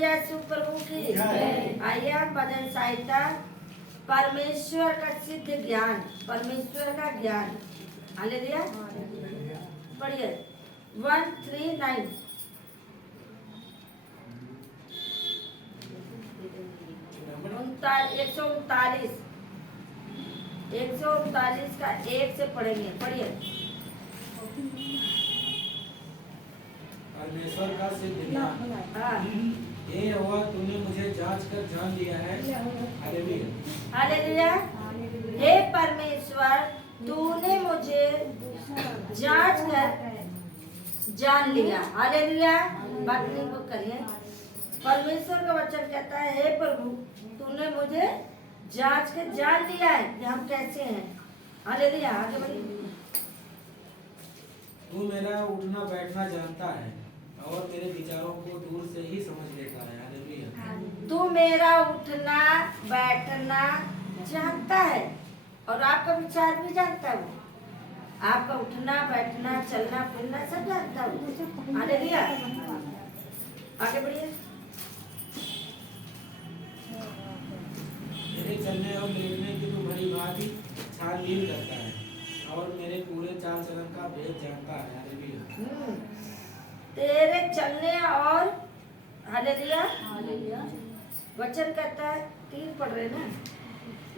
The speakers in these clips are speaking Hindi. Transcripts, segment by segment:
कन्हैया प्रभु की। आइए हम भजन सहायता परमेश्वर का सिद्ध ज्ञान, परमेश्वर का ज्ञान। हालेलुया। पढ़िए 139। 139 का 1 से पढ़ेंगे। पढ़िए। परमेश्वर का सिद्ध ज्ञान। हाँ। हे यहोवा, तूने मुझे जांच कर जान लिया है। हालेलुया। हालेलुया। हे परमेश्वर, तूने मुझे जांच कर जान लिया। हालेलुया। बात को करिए। परमेश्वर का वचन कहता है, हे प्रभु, तूने मुझे जांच कर जान लिया है कि हम कैसे हैं। हालेलुया। आगे बढ़िए। तू मेरा उठना बैठना जानता है और मेरे विचारों को दूर से ही समझ लेता है। हालेलुया। तू मेरा उठना बैठना जानता है और आपका विचार भी जानता है। आपका उठना बैठना चलना फिरना सब जानता हूँ। हालेलुया। आगे बढ़िए। मेरे चलने और लेटने की तू भली भांति छानबीन करता है और मेरे पूरे चाल चलन का भेद जानता है। हालेलुया। तेरे चलने और हालेलुया वचन कहता है, 3 पढ़ रहे ना,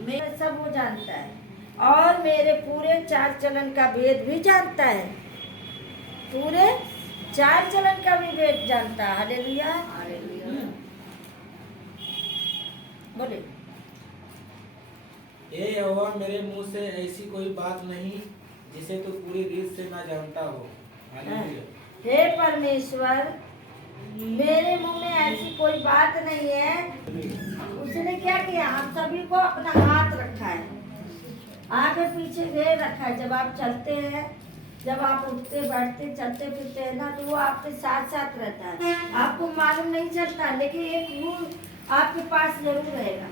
मेरे सब वो जानता है और मेरे पूरे चाल चलन का भेद भी जानता है। पूरे चाल चलन का भी भेद जानता है। हालेलुया। बोले। हे यहोवा, मेरे मुंह से ऐसी कोई बात नहीं जिसे तू पूरी रीत से ना जानता हो। हालेलुया। हे परमेश्वर, मेरे मुंह में ऐसी कोई बात नहीं है। उसने क्या किया? हम सभी को अपना हाथ रखा है, आगे पीछे घेर रखा है। जब आप चलते हैं, जब आप उठते बैठते चलते फिरते हैं ना, तो वो आपके साथ साथ रहता है। आपको मालूम नहीं चलता, लेकिन एक रूह आपके पास जरूर रहेगा।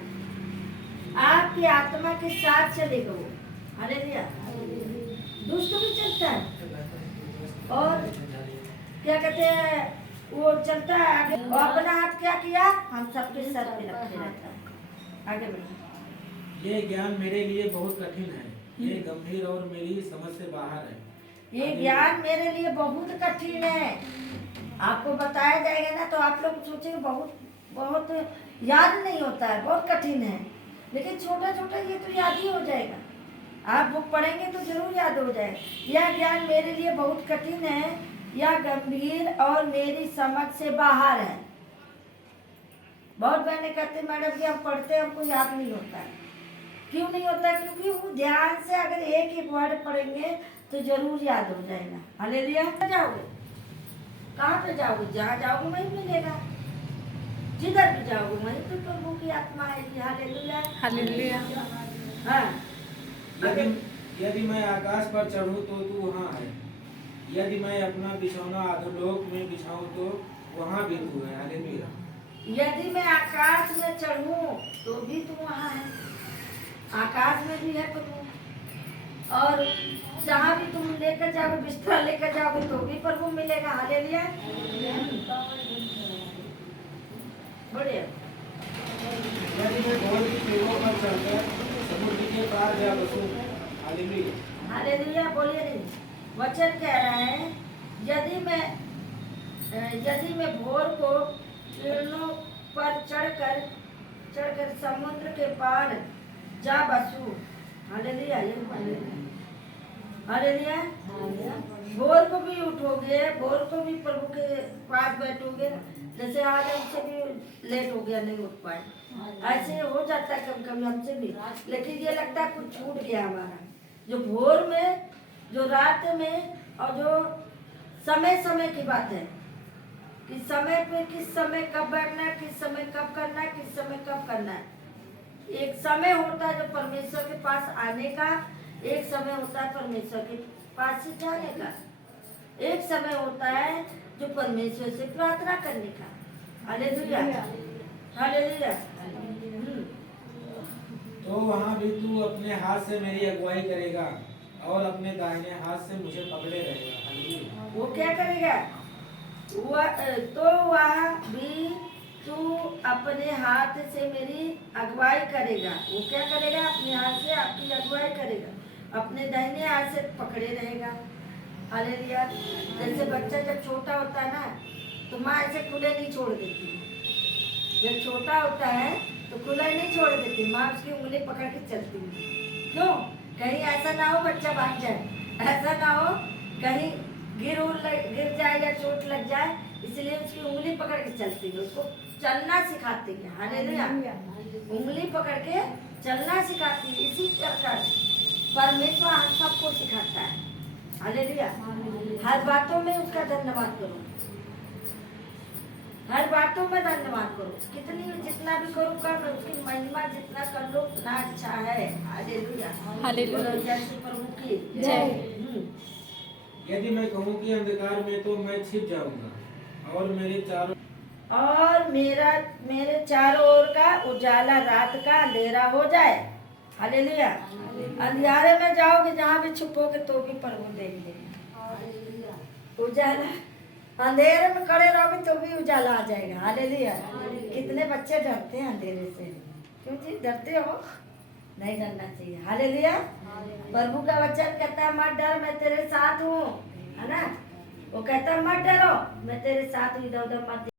आपकी आत्मा के साथ चलेगा वो। हालेलुया। दुष्ट भी चलता है और क्या कहते हैं, वो चलता है आगे और अपना हाथ क्या किया? हम सबके सर पे रखे रहता है। आगे बढ़िए। ये ज्ञान मेरे लिए बहुत कठिन है, ये गंभीर और मेरी समझ से बाहर है। ये ज्ञान मेरे लिए बहुत कठिन है। आपको बताया जाएगा ना तो आप लोग सोचेंगे बहुत बहुत याद नहीं होता है, बहुत कठिन है। लेकिन छोटा छोटा ये तो याद ही हो जाएगा। आप बुक पढ़ेंगे तो जरूर याद हो जाए। यह ज्ञान मेरे लिए बहुत कठिन है, यह गंभीर और मेरी समझ से बाहर है। बहुत बहने कहते मैडम कि हम पढ़ते हैं हमको याद नहीं होता है। क्यों नहीं होता? क्योंकि वो ध्यान से अगर एक एक वर्ड पढ़ेंगे तो जरूर याद हो जाएगा। हालेलुया। जाओगे कहाँ पे जाओगे? जहाँ जाओगे वहीं मिलेगा। जिधर भी जाओगे वहीं पे प्रभु की आत्मा आएगी। हालेलुया। हालेलुया। हाँ। यदि मैं आकाश पर चढ़ूं तो तू वहाँ है, यदि मैं अपना बिछौना अधोलोक में बिछाऊं तो वहाँ भी तू है। हालेलुया। यदि मैं आकाश में चढ़ूं तो भी तू वहाँ है। आकाश में भी है प्रभु और जहाँ भी तुम लेकर जाओगे, बिस्तरा लेकर जाओगे तो भी प्रभु मिलेगा। हालेलुया। बढ़िया। यदि मैं घोड़ की पेड़ों पर चढ़कर समुद्र के पार जा बसूं। हालेलुया। हालेलुया। बोलिए नहीं। वचन कह रहा है, यदि मैं भोर को किरणों पर चढ़कर समुद्र के पार जा बसूं। हालेलुया। हालेलुया। भोर को भी उठोगे, भोर को भी प्रभु के पास बैठोगे। जैसे आज हमसे भी लेट हो गया, नहीं उठ पाए, ऐसे हो जाता है कभी कभी हमसे भी। लेकिन ये लगता है कुछ छूट गया हमारा। जो भोर में, जो रात में और जो समय समय की बात है कि समय पे किस समय कब बैठना है, किस समय कब करना है, किस समय कब करना है। एक समय होता है जो परमेश्वर के पास आने का, एक समय होता है परमेश्वर के पास से जाने का, एक समय होता है जो परमेश्वर से प्रार्थना करने का। हालेलुया। हालेलुया। तो वहाँ भी तू अपने हाथ से मेरी अगुवाई करेगा और अपने दाहिने हाथ से मुझे पकड़े रहेगा। हालेलुया। वो क्या करेगा? तो वहाँ भी तू अपने हाथ से मेरी अगुवाई करेगा। वो क्या करेगा? अपने हाथ से आपकी अगुवाई करेगा, अपने दाहिने हाथ से पकड़े रहेगा। हालेलुया। जैसे बच्चा जब छोटा होता है ना, तो माँ ऐसे खुले नहीं छोड़ देती। जब छोटा होता है तो खुला नहीं छोड़ देती माँ, उसकी उंगली पकड़ के चलती है। क्यों? कहीं ऐसा ना हो बच्चा भाग जाए, ऐसा ना हो कहीं गिर जाए या चोट लग जाए, इसलिए उसकी उंगली पकड़ के चलती है, उसको चलना सिखाती है। हालेलुया। उंगली पकड़ के चलना सिखाती है। इसी प्रकार परमेश्वर हम सबको सिखाता है। हालेलुया। हर बातों में उसका धन्यवाद करो, हर बातों में धन्यवाद करो। जितना भी करो कर लो, उसकी महिमा जितना कर लो उतना अच्छा है। हालेलुया। हालेलुया। जैसे प्रभु की जय। यदि मैं कहूँ कि अंधकार में, तो मैं छिप जाऊंगा और मेरे चारों ओर का उजाला रात का अंधेरा हो जाए। हालेलुया। अंधियारे में जाओगे, जहाँ भी छुपोगे तो भी प्रभु देख लेंगे। उजाला, अंधेरे में खड़े रहोगे तो भी उजाला आ जाएगा। हालेलुया। कितने बच्चे डरते हैं अंधेरे से? क्यों जी डरते हो? नहीं डरना चाहिए। हालेलुया। प्रभु का वचन कहता है मत डर, मैं तेरे साथ हूँ, है ना? वो कहता है मत डरो, मैं तेरे साथ हूँ, इधर उधर मत